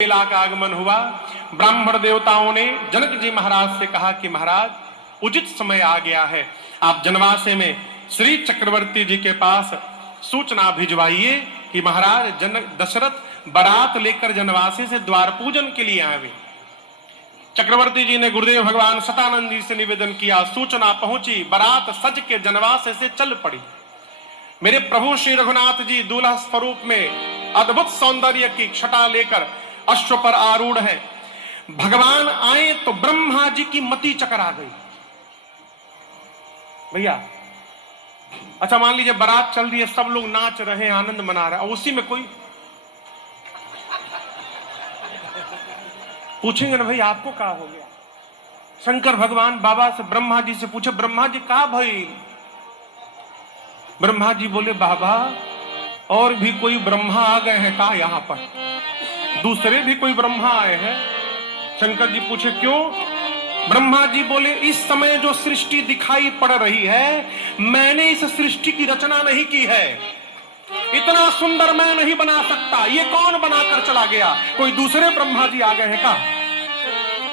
बेला का आगमन हुआ। ब्राह्मण देवताओं ने जनक जी महाराज से कहा कि महाराज उचित समय आ गया है, आप जनवासे में श्री चक्रवर्ती जी के पास सूचना भिजवाइए कि महाराज जनक दशरथ बारात लेकर जनवासे से द्वार पूजन के लिए आए। चक्रवर्ती जी ने गुरुदेव भगवान सतानंद जी से निवेदन किया, सूचना पहुंची, बारात सज के जनवासे से चल पड़ी। मेरे प्रभु श्री रघुनाथ जी दूल्हा स्वरूप में अद्भुत सौंदर्य की छटा लेकर अश्व पर आरूढ़ है। भगवान आए तो ब्रह्मा जी की मति चकरा गई। भैया अच्छा मान लीजिए बारात चल रही है, सब लोग नाच रहे हैं, आनंद मना रहे हैं, उसी में कोई पूछेंगे ना भाई आपको क्या हो गया। शंकर भगवान बाबा से ब्रह्मा जी से पूछे, ब्रह्मा जी का भाई? ब्रह्मा जी बोले बाबा और भी कोई ब्रह्मा आ गए हैं का यहां पर? दूसरे भी कोई ब्रह्मा आए हैं? शंकर जी पूछे क्यों? ब्रह्मा जी बोले इस समय जो सृष्टि दिखाई पड़ रही है, मैंने इस सृष्टि की रचना नहीं की है, इतना सुंदर मैं नहीं बना सकता, ये कौन बनाकर चला गया? कोई दूसरे ब्रह्मा जी आ गए हैं का?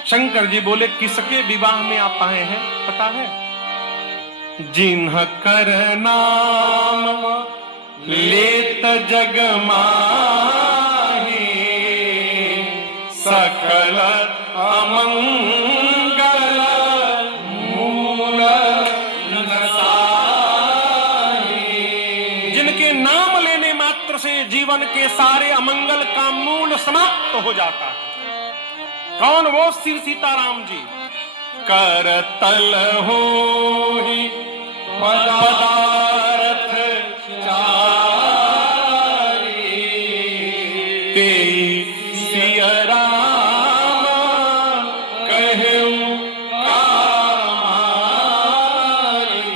शंकर जी बोले किसके विवाह में आप आए हैं पता है? जिन्ह कर नाम लेत जग माही, सकल अमंगल मूल नसाही। जिनके नाम लेने मात्र से जीवन के सारे अमंगल का मूल समाप्त हो जाता है। कौन? वो श्री सीताराम जी। कर तल हो ही पदार्थ चारी, तेई सिया राम कहूं कामारी।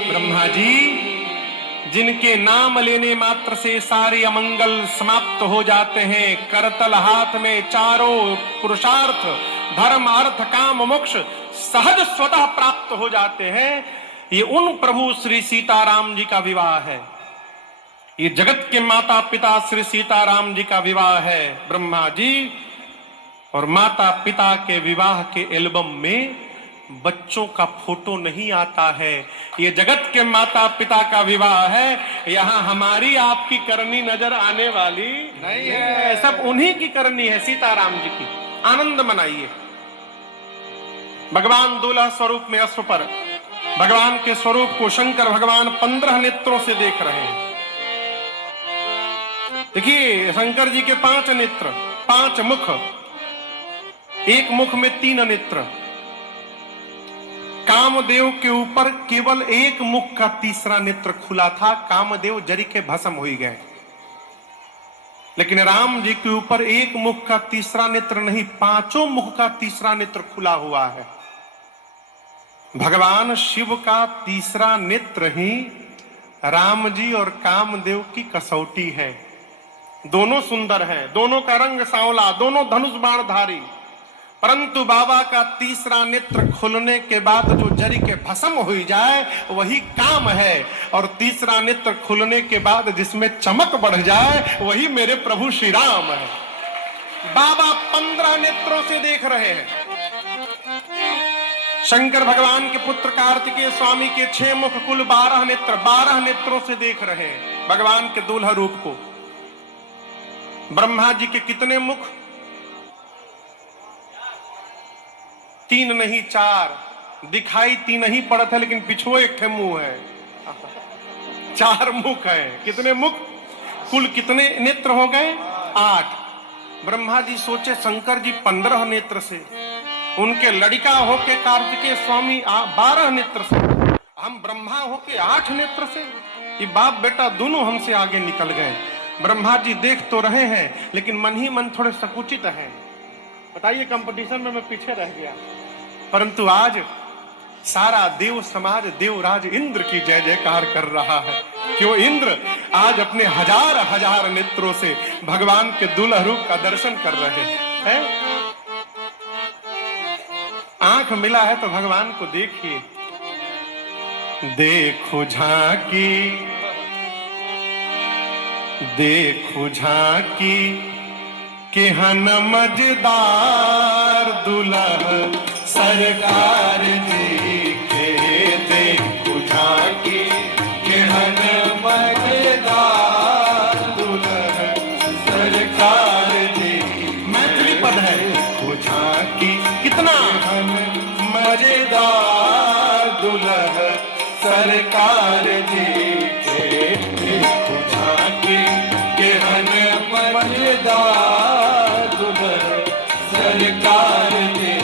ब्रह्मा जी जिनके नाम लेने मात्र से सारे अमंगल समाप्त हो जाते हैं, करतल हाथ में चारों पुरुषार्थ धर्म अर्थ काम मोक्ष सहज स्वतः प्राप्त हो जाते हैं, ये उन प्रभु श्री सीताराम जी का विवाह है। ये जगत के माता पिता श्री सीताराम जी का विवाह है। ब्रह्मा जी और माता पिता के विवाह के एल्बम में बच्चों का फोटो नहीं आता है। ये जगत के माता पिता का विवाह है, यहाँ हमारी आपकी करनी नजर आने वाली नहीं है, सब उन्हीं की करनी है, सीताराम जी की। आनंद मनाइए। भगवान दूल्हा स्वरूप में अश्व पर भगवान के स्वरूप को शंकर भगवान 15 नेत्रों से देख रहे हैं। देखिए शंकर जी के 5 नेत्र, 5 मुख, एक मुख में 3 नेत्र। कामदेव के ऊपर केवल एक मुख का तीसरा नेत्र खुला था, कामदेव जरी के भस्म हो गए। लेकिन राम जी के ऊपर एक मुख का तीसरा नेत्र नहीं, 5 मुख का तीसरा नेत्र खुला हुआ है। भगवान शिव का तीसरा नेत्र ही राम जी और कामदेव की कसौटी है। दोनों सुंदर हैं, दोनों का रंग सांवला, दोनों धनुष बाणधारी, परंतु बाबा का तीसरा नेत्र खुलने के बाद जो जरी के भस्म हो जाए वही काम है, और तीसरा नेत्र खुलने के बाद जिसमें चमक बढ़ जाए वही मेरे प्रभु श्री राम है। बाबा 15 नेत्रों से देख रहे हैं। शंकर भगवान के पुत्र कार्तिकेय स्वामी के 6 मुख, कुल 12 नेत्र, 12 नेत्रों से देख रहे हैं भगवान के दूल्हा रूप को। ब्रह्मा जी के कितने मुख? 3 नहीं 4, दिखाई 3 ही पड़त है, लेकिन पिछुओ एक मुंह है, 4 मुख है। कितने मुख? कुल कितने नेत्र हो गए? 8। ब्रह्मा जी सोचे शंकर जी 15 नेत्र से, उनके लड़का होके कार्तिकेय स्वामी 12 नेत्र से, हम ब्रह्मा होके 8 नेत्र से, ये बाप बेटा दोनों हमसे आगे निकल गए। ब्रह्मा जी देख तो रहे हैं लेकिन मन ही मन थोड़े संकुचित हैं। बताइए कंपटीशन में मैं पीछे रह गया, परंतु आज सारा देव समाज देवराज इंद्र की जय जयकार कर रहा है। क्यों? इंद्र आज अपने हजार हजार नेत्रों से भगवान के दूल्हा रूप का दर्शन कर रहे हैं। आंख मिला है तो भगवान को देखिए। देखो झांकी के हन मजेदार दुल्हा सरकार जी के देखो झांकी के हन मजेदार दुल्हा सरकार जी। मैथिली पद है। देखो झांकी कितना हन मजेदार दुल्हा सरकार जी के देखो झांकी के हन मजेदार दुल्हा सरकार जी।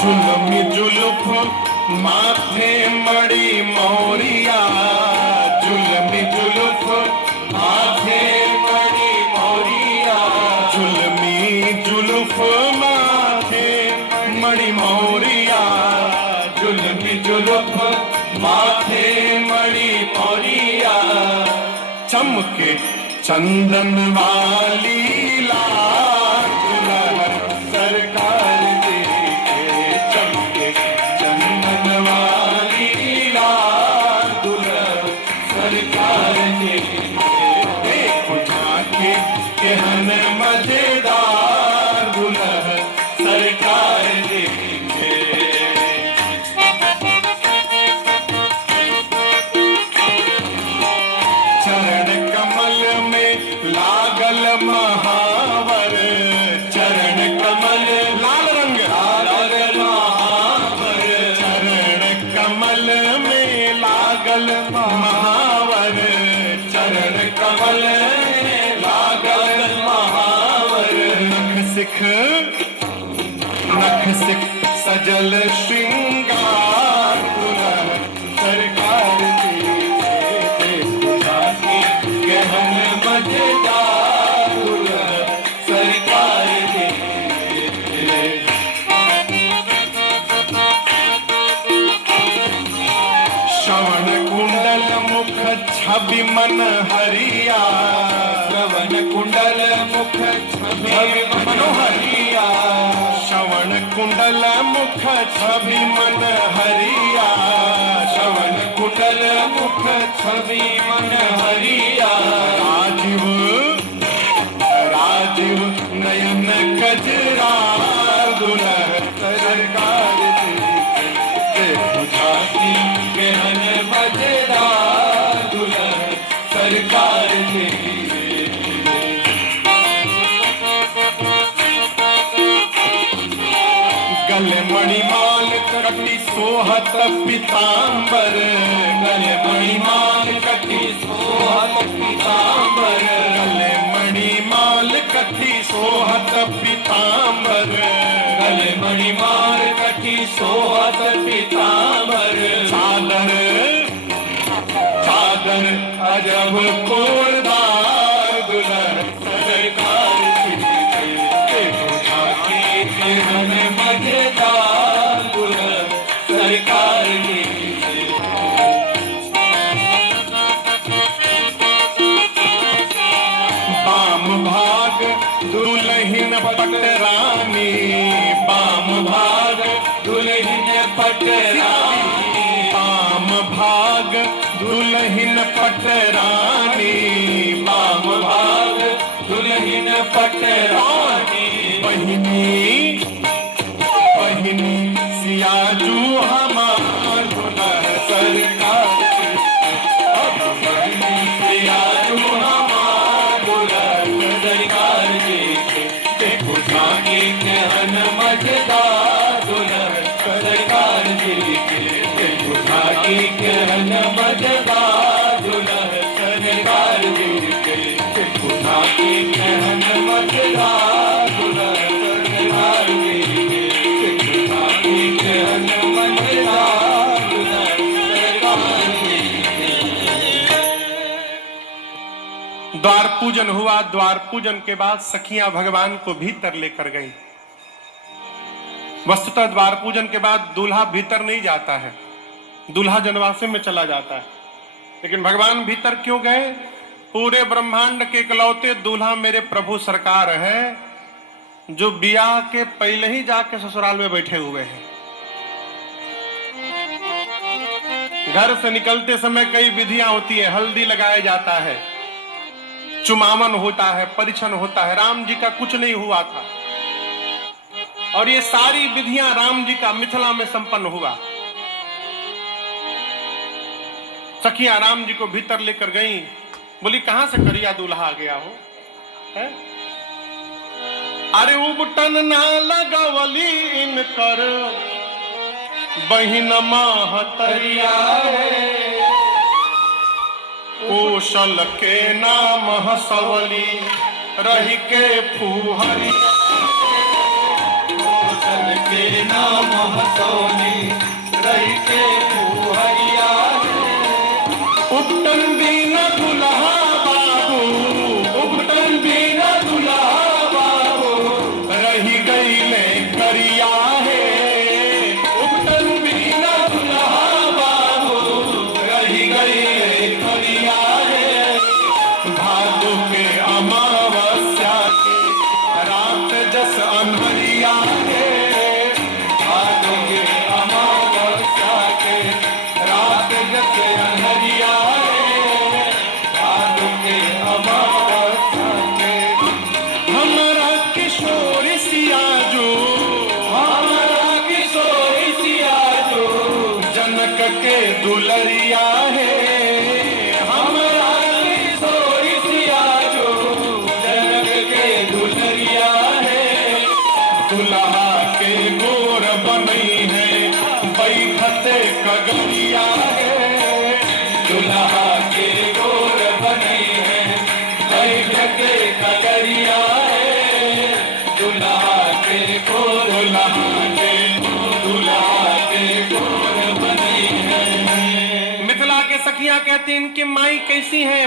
जुल्मी जुल्फ माथे मड़ी मोरिया जुल्मी जुल्फ माथे मड़ी मोरिया जुल्मी जुल्फ माथे मड़ी मोरिया जुल्मी जुल्फ माथे मड़ी मोरिया चमके चंदन वाली लाल दुल्हा सरकार जी के चमके चंदन वाली लाल दुल्हा सरकार जी के देखो झांकी के हन मजेदार दुल्हा सरकार जी के। चरण कमल में लागल महावर चरण कमल लाल रंग लागल महावर चरण कमल में लागल महावर चरण कमल में लागल महावर नख सिख सजल श्रृंगार दुल्हा सरकार जी के देखो झांकी के हन मजेदार दुल्हा सरकार जी के। श्रवण कुंडल मुख छवि मन हरिया श्रवण कुंडल मुख छवि मनोहरिया श्रवण कुंडल मुख छवि मन हरिया श्रवण कुंडल मुख छवि मन हरिया राजीव राजीव नयन कजरार दुल्हा सरकार जी देखो झांकी के हन मजेदार दुल्हा सरकार जी। गले मणिमाल कटी सोहत पीतांबर गले मणिमाल कटी सोहत पीतांबर गले मणिमाल कटी सोहत पीतांबर गले मणिमाल कटी सोहत पीतांबर चादर चादर अजब कोरदार दुल्हा सरकार जी के देखो झांकी के हन मजेदार दुल्हा सरकार जी के। बाम भाग दुल्हिन पटरानी बाम भाग दुल्हिन पटरानी बाम भाग दुल्हिन पटरानी बाम भाग दुल्हिन पटरानी बहिनी बहिनी सियाजू हमार दुल्हा सरकार बहिनी सियाजू हमार दुल्हा सरकार जी देखो झांकी के हन मजेदार दुल्हा सरकार जी देखो झांकी के हन मजेदार दुल्हा सरकार जी देखो झांकी के हन मजेदार दुल्हा सरकार जी देखो झांकी के हन मजेदार दुल्हा सरकार जी। द्वार पूजन हुआ। द्वार पूजन के बाद सखियां भगवान को भीतर लेकर गई। वस्तुतः द्वार पूजन के बाद दूल्हा भीतर नहीं जाता है, दूल्हा जनवासे में चला जाता है। लेकिन भगवान भीतर क्यों गए? पूरे ब्रह्मांड के इकलौते दूल्हा मेरे प्रभु सरकार है, जो बियाह के पहले ही जाके ससुराल में बैठे हुए हैं। घर से निकलते समय कई विधियां होती है, हल्दी लगाया जाता है, चुमावन होता है, परिछन होता है। राम जी का कुछ नहीं हुआ था और ये सारी विधियां राम जी का मिथिला में संपन्न हुआ। सखियां राम जी को भीतर लेकर गई, बोली कहां से करिया दूल्हा आ गया हो है? अरे उबटन ना लगवली इनकर बहिन महतरिया है, कौशल के नाम हसवली रही के फूहरिया, कौशल के नाम हसवली रही के फूहरिया। उपटन बिना दुल्हा बाबू, उपटन बिना दुल्हा बाबू रही गई ले करिया है, उपटन बिना दुल्हा बाबू रही गई ले करिया है। भादो के अमावस्या की रात जस अन्हरिया है, भादो के अमावस्या के रात जस अन्हरिया है, भादो के अमावस्या के। हमारा किशोर सिया जो, हमारा किशोर सिया जो जनक के दुलरिया है, हमारा किशोर सिया जो जनक के दुल्हरिया है। दुल्हा के गोर बनई है, बैठते कगरिया है, दुल्हा के गोर बनी है, बैठ के कगरिया है। दुल्हा के गोर दुल्हा के गोर बनी है। मिथिला के सखियां कहती हैं इनकी माई कैसी है?